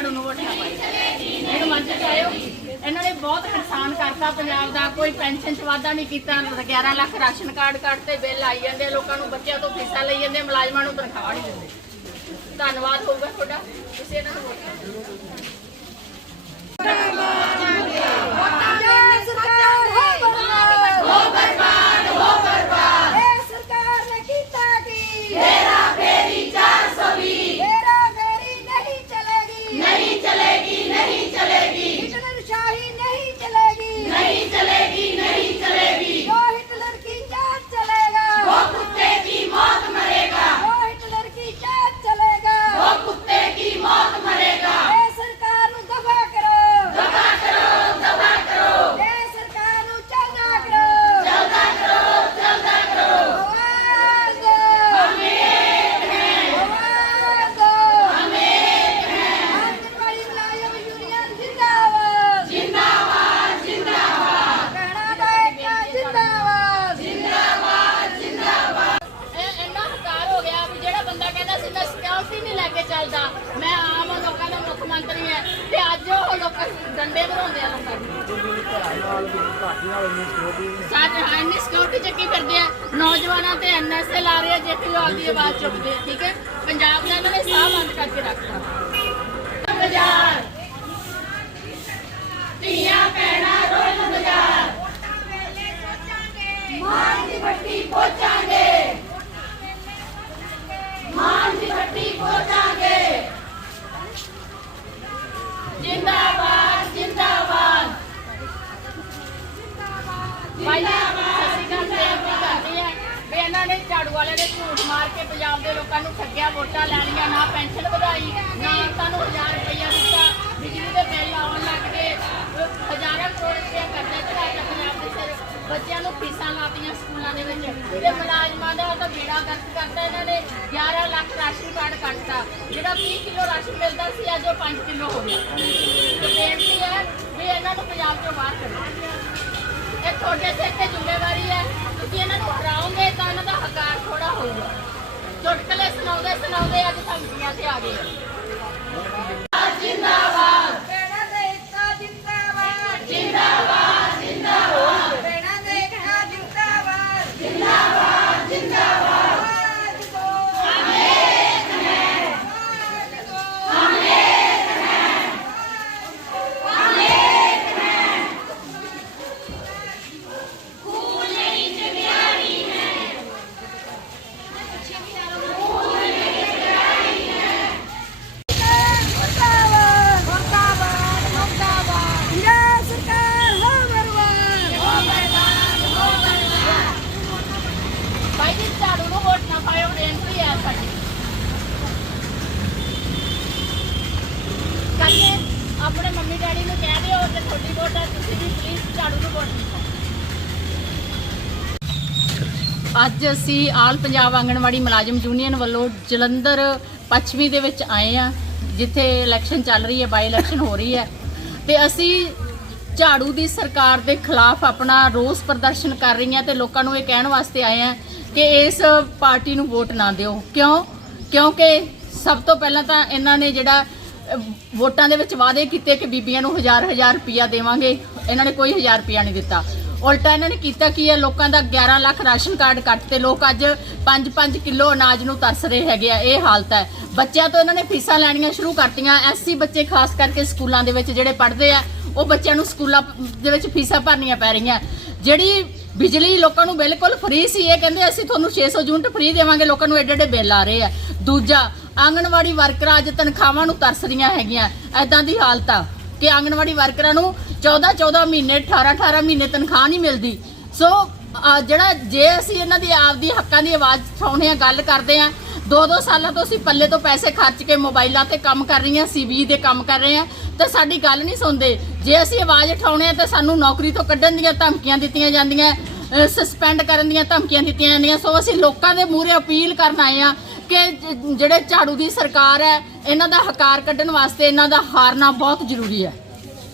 ਝਾੜੂ ਨੂੰ ਵੋਟਾਂ ਪਾਈਆਂ ਇਹਨੂੰ ਮੰਨ ਕੇ ਆਇਓ ਇਹਨਾਂ ਨੇ ਬਹੁਤ ਨੁਕਸਾਨ ਕਰਤਾ ਪੰਜਾਬ ਦਾ, ਕੋਈ ਪੈਨਸ਼ਨ 'ਚ ਵਾਧਾ ਨਹੀਂ ਕੀਤਾ 11 ਲੱਖ ਰਾਸ਼ਨ ਕਾਰਡ ਕੱਢਤੇ, ਬਿੱਲ ਆਈ ਜਾਂਦੇ, ਲੋਕਾਂ ਨੂੰ ਬੱਚਿਆਂ ਤੋਂ ਫੀਸਾਂ ਲਈ ਜਾਂਦੇ, ਮੁਲਾਜ਼ਮਾਂ ਨੂੰ ਤਨਖਾਹ ਨਹੀਂ ਦਿੰਦੇ। ਧੰਨਵਾਦ ਹੋਊਗਾ ਤੁਹਾਡਾ, ਤੁਸੀਂ ਇਹਨਾਂ ਨੂੰ ਡੰਡੇ ਭਰਾਉਂਦੇ ਆ ਲੋਕਾਂ ਨੂੰ। ਸਾਡੇ ਹਾਂ, ਇੰਨੀ ਸਿਕਿਉਰਿਟੀ ਚੱਕੀ ਫਿਰਦੇ ਆ। ਨੌਜਵਾਨਾਂ ਤੇ ਐਨਐਸਏ ਲਾ ਰਹੇ ਆ, ਜੇ ਕਿ ਉਹ ਆਪਦੀ ਆਵਾਜ਼ ਚੁੱਕਦੇ ਆ, ਠੀਕ ਹੈ? ਪੰਜਾਬ ਦਾ ਇਹਨਾਂ ਨੇ ਸਾਹ ਬੰਦ ਕਰਕੇ ਰੱਖਤਾ। ਬਾਜ਼ਾਰ। ਧੀਆਂ ਭੈਣਾਂ ਰੋਜ਼ ਬਾਜ਼ਾਰ। ਮਾਂ ਦੀ ਵੱਡੀ ਪਹੁੰਚਾਂਗੇ ਇਹਨਾਂ ਨੇ ਝਾੜੂ ਵਾਲਿਆਂ ਨੇ ਝੂਠ ਮਾਰ ਕੇ ਪੰਜਾਬ ਦੇ ਲੋਕਾਂ ਨੂੰ ਠੱਗਿਆ, ਵੋਟਾਂ ਲੈਣੀਆਂ ਨਾ ਪੈਨਸ਼ਨ ਵਧਾਈ, ਨਾ ਸਾਨੂੰ 1000 ਰੁਪਇਆ ਦਿੱਤਾ। ਬਿਜਲੀ ਦੇ ਬਿੱਲ ਆਉਣ ਲੱਗ ਗਏ। ਹਜ਼ਾਰਾਂ ਕਰੋੜ ਰੁਪਇਆ ਕਰਜ਼ਾ ਚੜਾਇਆ ਪੰਜਾਬ ਦੇ ਸਿਰ। ਬੱਚਿਆਂ ਨੂੰ ਫੀਸਾਂ ਲਾਤੀਆਂ ਸਕੂਲਾਂ ਦੇ ਵਿੱਚ। ਤੇ ਮੁਲਾਜ਼ਮਾਂ ਦਾ ਤਾਂ ਬੇੜਾ ਗਰਕ ਕਰਤਾ ਇਹਨਾਂ ਨੇ। 11 ਲੱਖ ਰਾਸ਼ਨ ਕਾਰਡ ਕੱਟਤਾ। ਜਿਹੜਾ 20 ਕਿਲੋ ਰਾਸ਼ਨ ਮਿਲਦਾ ਸੀ, ਅੱਜ ਉਹ 5 ਕਿਲੋ ਹੋ ਗਿਆ। ਤੇ ਬੇਨਤੀ ਹੈ ਵੀ ਇਹਨਾਂ ਨੂੰ ਪੰਜਾਬ ਚੋਂ ਬਾਹਰ ਕੱਢੋ ਇਹ ਤੁਹਾਡੇ ਸਿਰ ਤੇ ਜ਼ਿੰਮੇਵਾਰੀ ਹੈ ਤੁਸੀਂ ਇਹਨਾਂ ਨੂੰ ਹਰਾਓਗੇ ਤਾਂ ਇਹਨਾਂ ਦਾ ਹਕਾਰ ਥੋੜਾ ਹੋਊਗਾ ਚੁਟਕਲੇ ਸੁਣਾਉਂਦੇ ਸੁਣਾਉਂਦੇ ਅੱਜ ਧਮਕੀਆਂ ਤੇ ਆ ਗਏ ਆਪਣੇ ਮੰਮੀ ਡੈਡੀ ਨੂੰ ਕਹਿ ਦਿਓ ਕਿ ਤੁਹਾਡੀ ਵੋਟ ਹੈ, ਤੁਸੀਂ ਵੀ ਪਲੀਜ਼ ਝਾੜੂ ਨੂੰ ਵੋਟ ਨਹੀਂ ਅੱਜ ਅਸੀਂ ਆਲ ਪੰਜਾਬ ਆਂਗਣਵਾੜੀ ਮੁਲਾਜ਼ਮ ਯੂਨੀਅਨ ਵੱਲੋਂ ਜਲੰਧਰ ਪੱਛਮੀ ਦੇ ਵਿੱਚ ਆਏ ਆ ਜਿੱਥੇ ਇਲੈਕਸ਼ਨ ਚੱਲ ਰਹੀ ਹੈ ਬਾਈ ਇਲੈਕਸ਼ਨ ਹੋ ਰਹੀ ਹੈ। ਤੇ ਅਸੀਂ ਝਾੜੂ ਦੀ ਸਰਕਾਰ ਦੇ ਖਿਲਾਫ ਆਪਣਾ ਰੋਸ ਪ੍ਰਦਰਸ਼ਨ ਕਰ ਰਹੀਆਂ ਤੇ ਲੋਕਾਂ ਨੂੰ ਇਹ ਕਹਿਣ ਵਾਸਤੇ ਆਏ ਆ ਕਿ ਇਸ ਪਾਰਟੀ ਨੂੰ ਵੋਟ ਨਾ ਦਿਓ। ਕਿਉਂ? ਕਿਉਂਕਿ ਸਭ ਤੋਂ ਪਹਿਲਾਂ ਤਾਂ ਇਹਨਾਂ ਨੇ ਜਿਹੜਾ ਵੋਟਾਂ ਦੇ ਵਿੱਚ ਵਾਅਦੇ ਕੀਤੇ ਕਿ ਬੀਬੀਆਂ ਨੂੰ ਹਜ਼ਾਰ ਹਜ਼ਾਰ ਰੁਪਇਆ ਦੇਵਾਂਗੇ। ਇਹਨਾਂ ਨੇ ਕੋਈ ਹਜ਼ਾਰ ਰੁਪਇਆ ਨਹੀਂ ਦਿੱਤਾ। ਉਲਟਾ ਇਹਨਾਂ ਨੇ ਕੀਤਾ ਕੀ ਹੈ? ਲੋਕਾਂ ਦਾ 11 ਲੱਖ ਰਾਸ਼ਨ ਕਾਰਡ ਕੱਟ ਤੇ ਲੋਕ ਅੱਜ 5-5 ਕਿਲੋ ਅਨਾਜ ਨੂੰ ਤਰਸ ਰਹੇ ਹੈਗੇ ਆ। ਇਹ ਹਾਲਤ ਹੈ। ਬੱਚਿਆਂ ਤੋਂ ਇਹਨਾਂ ਨੇ ਫੀਸਾਂ ਲੈਣੀਆਂ ਸ਼ੁਰੂ ਕਰਤੀਆਂ। ਐਸਸੀ ਬੱਚੇ ਖਾਸ ਕਰਕੇ ਸਕੂਲਾਂ ਦੇ ਵਿੱਚ ਜਿਹੜੇ ਪੜ੍ਹਦੇ ਆ, ਉਹ ਬੱਚਿਆਂ ਨੂੰ ਸਕੂਲਾਂ ਦੇ ਵਿੱਚ ਫੀਸਾਂ ਭਰਨੀਆਂ ਪੈ ਰਹੀਆਂ। ਜਿਹੜੀ ਬਿਜਲੀ ਲੋਕਾਂ ਨੂੰ ਬਿਲਕੁਲ ਫ੍ਰੀ ਸੀ, ਇਹ ਕਹਿੰਦੇ ਅਸੀਂ ਤੁਹਾਨੂੰ 600 ਯੂਨਿਟ ਫ੍ਰੀ ਦੇਵਾਂਗੇ। ਲੋਕਾਂ ਨੂੰ ਐਡੇ ਐਡੇ ਬਿੱਲ ਆ ਰਹੇ ਆ। ਦੂਜਾ ਆਂਗਣਵਾੜੀ ਵਰਕਰਾਂ ਅੱਜ ਤਨਖਾਹਾਂ ਨੂੰ ਤਰਸਦੀਆਂ ਹੈਗੀਆਂ। ਐਦਾਂ ਦੀ ਹਾਲਤ ਆ ਕਿ ਆਂਗਣਵਾੜੀ ਵਰਕਰਾਂ ਨੂੰ 14 14 ਮਹੀਨੇ 18 18 ਮਹੀਨੇ ਤਨਖਾਹ ਨਹੀਂ ਮਿਲਦੀ। ਸੋ ਜਿਹੜਾ ਜੇ ਅਸੀਂ ਇਹਨਾਂ ਦੀ ਆਪਦੀ ਹੱਕਾਂ ਦੀ ਆਵਾਜ਼ ਉਠਾਉਣੇ ਆ ਗੱਲ ਕਰਦੇ ਆ ਦੋ ਦੋ ਸਾਲਾਂ ਤੋਂ ਅਸੀਂ ਪੱਲੇ ਤੋਂ ਪੈਸੇ ਖਰਚ ਕੇ ਮੋਬਾਈਲਾਂ ਤੇ ਕੰਮ ਕਰ ਰਹੀਆਂ ਸੀਬੀ ਦੇ ਕੰਮ ਕਰ ਰਹੇ ਆ ਤਾਂ ਸਾਡੀ ਗੱਲ ਨਹੀਂ ਸੁਣਦੇ। ਜੇ ਅਸੀਂ ਆਵਾਜ਼ ਉਠਾਉਣੇ ਆ ਤਾਂ ਸਾਨੂੰ ਨੌਕਰੀ ਤੋਂ ਕੱਢਣ ਦੀਆਂ ਧਮਕੀਆਂ ਦਿੱਤੀਆਂ ਜਾਂਦੀਆਂ ਸਸਪੈਂਡ ਕਰਨ ਦੀਆਂ ਧਮਕੀਆਂ ਦਿੱਤੀਆਂ ਜਾਂਦੀਆਂ। ਸੋ ਅਸੀਂ ਲੋਕਾਂ ਦੇ ਮੂਹਰੇ ਅਪੀਲ ਕਰਨ ਆਏ ਆ ਕਿ ਜਿਹੜੇ ਝਾੜੂ ਦੀ ਸਰਕਾਰ ਹੈ, ਇਹਨਾਂ ਦਾ ਹਕਾਰ ਕੱਢਣ ਵਾਸਤੇ ਇਹਨਾਂ ਦਾ ਹਾਰਨਾ ਬਹੁਤ ਜ਼ਰੂਰੀ ਹੈ।